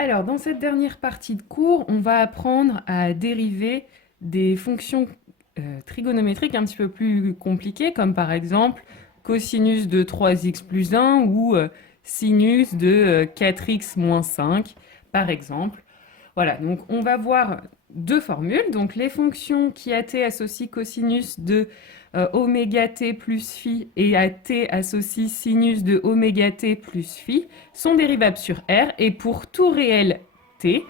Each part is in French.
Alors, dans cette dernière partie de cours, on va apprendre à dériver des fonctions trigonométriques un petit peu plus compliquées, comme par exemple cosinus de 3x plus 1 ou sinus de 4x moins 5, par exemple. Voilà, donc on va voir deux formules. Donc les fonctions qui à t associent cosinus de oméga t plus phi et à t associent sinus de oméga t plus phi sont dérivables sur R et pour tout réel t,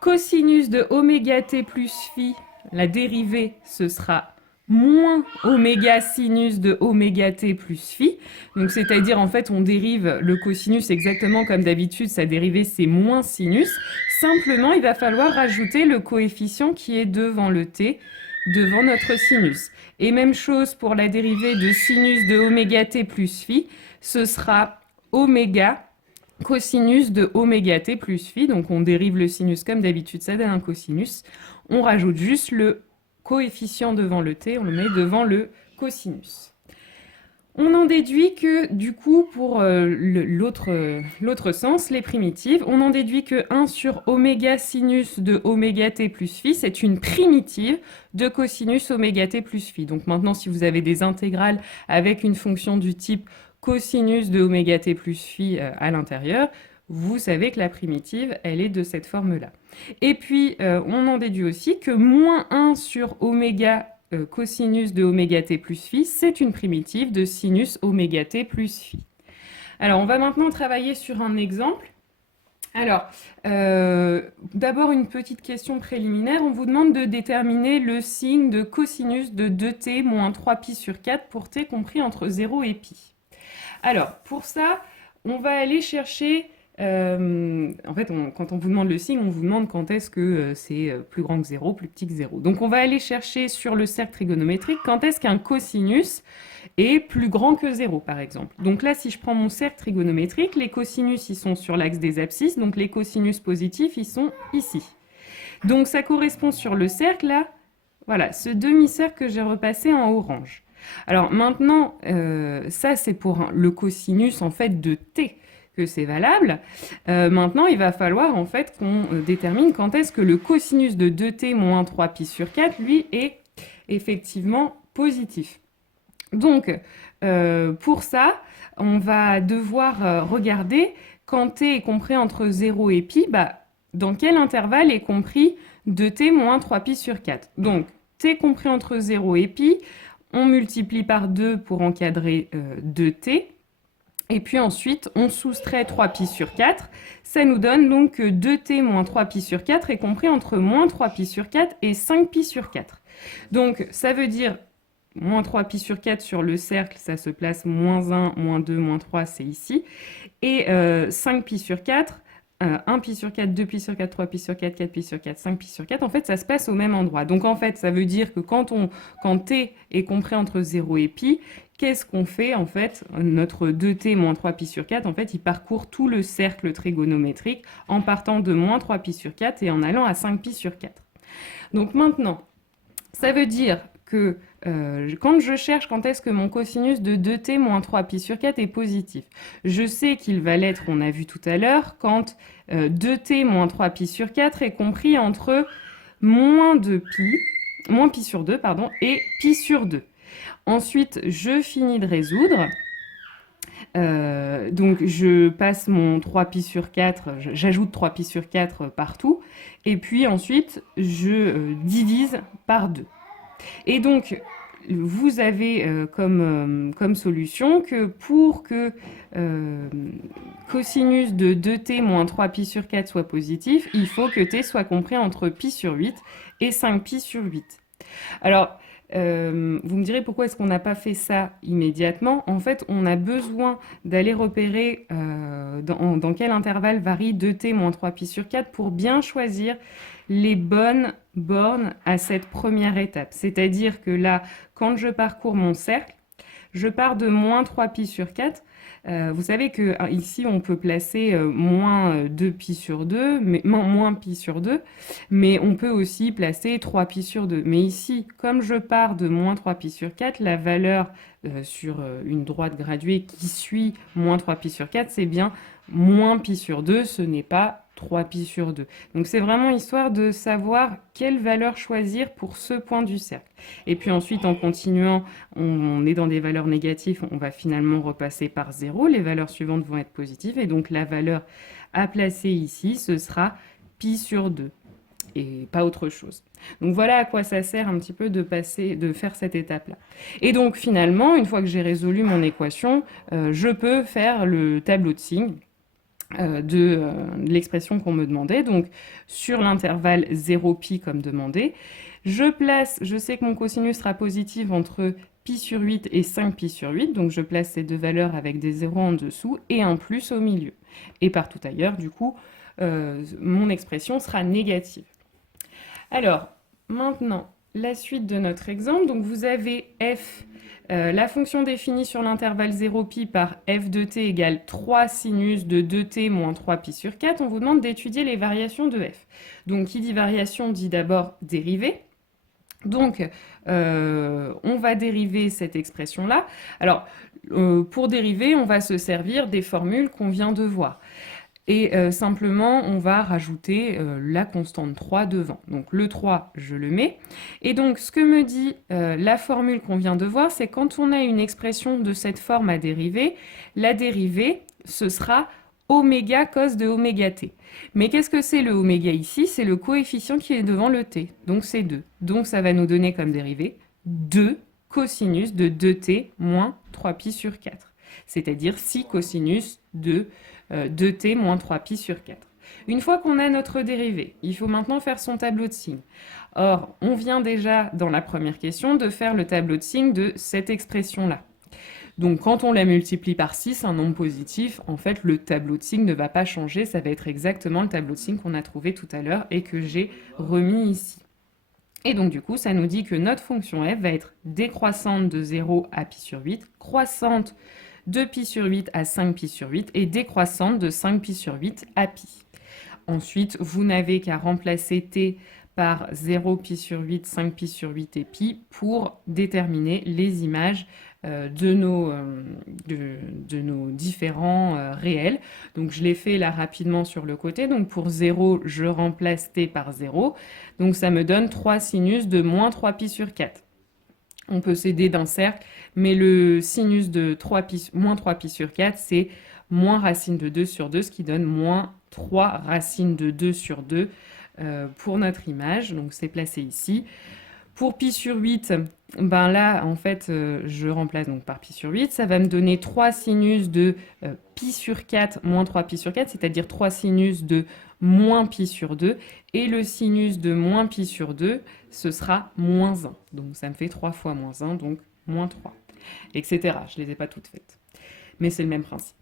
cosinus de oméga t plus phi, la dérivée, ce sera moins oméga sinus de oméga t plus phi. Donc c'est-à-dire en fait on dérive le cosinus exactement comme d'habitude, sa dérivée c'est moins sinus. Simplement il va falloir rajouter le coefficient qui est devant le t, devant notre sinus. Et même chose pour la dérivée de sinus de oméga t plus phi, ce sera oméga cosinus de oméga t plus phi. Donc on dérive le sinus comme d'habitude, ça donne un cosinus. On rajoute juste le coefficient devant le t, on le met devant le cosinus. On en déduit que, du coup, pour l'autre sens, les primitives, on en déduit que 1 sur oméga sinus de oméga t plus phi, c'est une primitive de cosinus oméga t plus phi. Donc maintenant, si vous avez des intégrales avec une fonction du type cosinus de oméga t plus phi à l'intérieur, vous savez que la primitive, elle est de cette forme-là. Et puis, on en déduit aussi que moins 1 sur oméga cosinus de oméga t plus phi, c'est une primitive de sinus oméga t plus phi. Alors, on va maintenant travailler sur un exemple. Alors, d'abord une petite question préliminaire. On vous demande de déterminer le signe de cosinus de 2t moins 3pi sur 4 pour t compris entre 0 et pi. Alors, pour ça, on va aller chercher en fait, quand on vous demande le signe, on vous demande quand est-ce que c'est plus grand que 0, plus petit que 0. Donc on va aller chercher sur le cercle trigonométrique quand est-ce qu'un cosinus est plus grand que 0, par exemple. Donc là, si je prends mon cercle trigonométrique, les cosinus, ils sont sur l'axe des abscisses, donc les cosinus positifs, ils sont ici. Donc ça correspond sur le cercle, là, voilà, ce demi-cercle que j'ai repassé en orange. Alors maintenant, ça c'est pour le cosinus en fait de t que c'est valable. Maintenant, il va falloir en fait qu'on détermine quand est-ce que le cosinus de 2t moins 3pi sur 4, lui, est effectivement positif. Donc, pour ça, on va devoir regarder quand t est compris entre 0 et pi, dans quel intervalle est compris 2t moins 3pi sur 4. Donc, t compris entre 0 et pi, on multiplie par 2 pour encadrer 2t. Et puis ensuite, on soustrait 3pi sur 4. Ça nous donne donc que 2t moins 3pi sur 4 est compris entre moins 3pi sur 4 et 5pi sur 4. Donc, ça veut dire moins 3pi sur 4 sur le cercle, ça se place moins 1, moins 2, moins 3, c'est ici. Et 5pi sur 4, 1pi sur 4, 2pi sur 4, 3pi sur 4, 4pi sur 4, 5pi sur 4, en fait, ça se passe au même endroit. Donc, en fait, ça veut dire que quand t est compris entre 0 et pi, qu'est-ce qu'on fait en fait? Notre 2t moins 3pi sur 4, en fait, il parcourt tout le cercle trigonométrique en partant de moins 3pi sur 4 et en allant à 5pi sur 4. Donc maintenant, ça veut dire que quand je cherche quand est-ce que mon cosinus de 2t moins 3pi sur 4 est positif, je sais qu'il va l'être, on a vu tout à l'heure, quand 2t moins 3pi sur 4 est compris entre moins pi sur 2, pardon, et pi sur 2. Ensuite, je finis de résoudre. Donc je passe mon 3pi sur 4, j'ajoute 3pi sur 4 partout, et puis ensuite je divise par 2. Et donc vous avez comme solution que pour que cosinus de 2t moins 3pi sur 4 soit positif, il faut que t soit compris entre pi sur 8 et 5pi sur 8. Alors, vous me direz pourquoi est-ce qu'on n'a pas fait ça immédiatement? En fait, on a besoin d'aller repérer dans quel intervalle varie 2t moins 3pi sur 4 pour bien choisir les bonnes bornes à cette première étape. C'est-à-dire que là, quand je parcours mon cercle, je pars de moins 3pi sur 4. Vous savez que ici on peut placer moins 2pi sur 2, mais moins pi sur 2, mais on peut aussi placer 3pi sur 2. Mais ici, comme je pars de moins 3pi sur 4, la valeur sur une droite graduée qui suit moins 3pi sur 4, c'est bien moins pi sur 2, ce n'est pas 3pi sur 2. Donc c'est vraiment histoire de savoir quelle valeur choisir pour ce point du cercle. Et puis ensuite, en continuant, on est dans des valeurs négatives, on va finalement repasser par 0. Les valeurs suivantes vont être positives. Et donc la valeur à placer ici, ce sera pi sur 2 et pas autre chose. Donc voilà à quoi ça sert un petit peu de faire cette étape-là. Et donc finalement, une fois que j'ai résolu mon équation, je peux faire le tableau de signes de l'expression qu'on me demandait. Donc sur l'intervalle 0pi comme demandé, je sais que mon cosinus sera positif entre pi sur 8 et 5pi sur 8, donc je place ces deux valeurs avec des zéros en dessous et un plus au milieu. Et partout ailleurs, du coup, mon expression sera négative. Alors, maintenant, la suite de notre exemple. Donc, vous avez f, la fonction définie sur l'intervalle 0pi par f de t égale 3 sinus de 2t moins 3pi sur 4. On vous demande d'étudier les variations de f. Donc, qui dit variation dit d'abord dérivée. Donc, on va dériver cette expression-là. Alors, pour dériver, on va se servir des formules qu'on vient de voir. Et simplement, on va rajouter la constante 3 devant. Donc le 3, je le mets. Et donc, ce que me dit la formule qu'on vient de voir, c'est quand on a une expression de cette forme à dériver, la dérivée, ce sera oméga cos de oméga t. Mais qu'est-ce que c'est le oméga ici? C'est le coefficient qui est devant le t. Donc c'est 2. Donc ça va nous donner comme dérivée 2 cosinus de 2t moins 3pi sur 4. C'est-à-dire 6 cosinus de 2t moins 3pi sur 4. Une fois qu'on a notre dérivée, il faut maintenant faire son tableau de signes. Or, on vient déjà, dans la première question, de faire le tableau de signes de cette expression-là. Donc, quand on la multiplie par 6, un nombre positif, en fait, le tableau de signes ne va pas changer. Ça va être exactement le tableau de signes qu'on a trouvé tout à l'heure et que j'ai remis ici. Et donc, du coup, ça nous dit que notre fonction f va être décroissante de 0 à pi sur 8, croissante de pi sur 8 à 5pi sur 8 et décroissante de 5pi sur 8 à pi. Ensuite, vous n'avez qu'à remplacer t par 0 pi sur 8, 5pi sur 8 et pi pour déterminer les images de nos différents réels. Donc je l'ai fait là rapidement sur le côté. Donc pour 0, je remplace t par 0. Donc ça me donne 3 sinus de moins 3pi sur 4. On peut s'aider d'un cercle, mais le sinus de moins 3pi sur 4, c'est moins racine de 2 sur 2, ce qui donne moins 3 racines de 2 sur 2 pour notre image. Donc c'est placé ici. Pour pi sur 8, ben là, en fait, je remplace donc par pi sur 8. Ça va me donner 3 sinus de pi sur 4 moins 3pi sur 4, c'est-à-dire 3 sinus de moins pi sur 2. Et le sinus de moins pi sur 2, ce sera moins 1. Donc ça me fait 3 fois moins 1, donc moins 3, etc. Je ne les ai pas toutes faites. Mais c'est le même principe.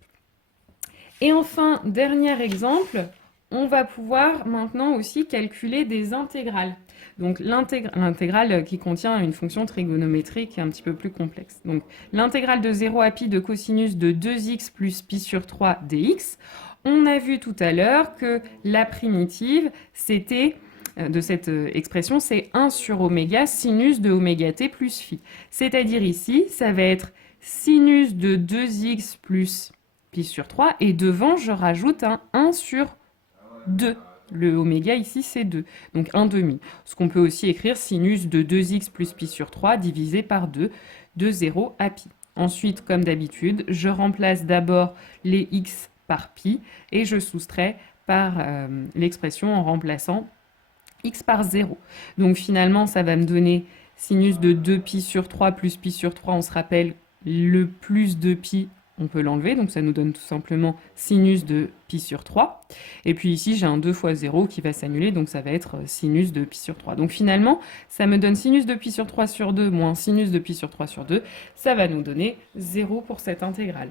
Et enfin, dernier exemple, on va pouvoir maintenant aussi calculer des intégrales. Donc l'intégrale qui contient une fonction trigonométrique un petit peu plus complexe. Donc l'intégrale de 0 à pi de cosinus de 2x plus pi sur 3 dx. On a vu tout à l'heure que la primitive, c'était de cette expression, c'est 1 sur oméga sinus de oméga t plus phi. C'est-à-dire ici, ça va être sinus de 2x plus pi sur 3 et devant, je rajoute un 1 sur 2. Le oméga ici, c'est 2, donc 1 demi. Ce qu'on peut aussi écrire sinus de 2x plus pi sur 3 divisé par 2, de 0 à pi. Ensuite, comme d'habitude, je remplace d'abord les x par pi et je soustrais par l'expression en remplaçant x par 0. Donc finalement, ça va me donner sinus de 2pi sur 3 plus pi sur 3. On se rappelle, le plus de pi, on peut l'enlever, donc ça nous donne tout simplement sinus de pi sur 3. Et puis ici, j'ai un 2 fois 0 qui va s'annuler, donc ça va être sinus de pi sur 3. Donc finalement, ça me donne sinus de pi sur 3 sur 2 moins sinus de pi sur 3 sur 2. Ça va nous donner 0 pour cette intégrale.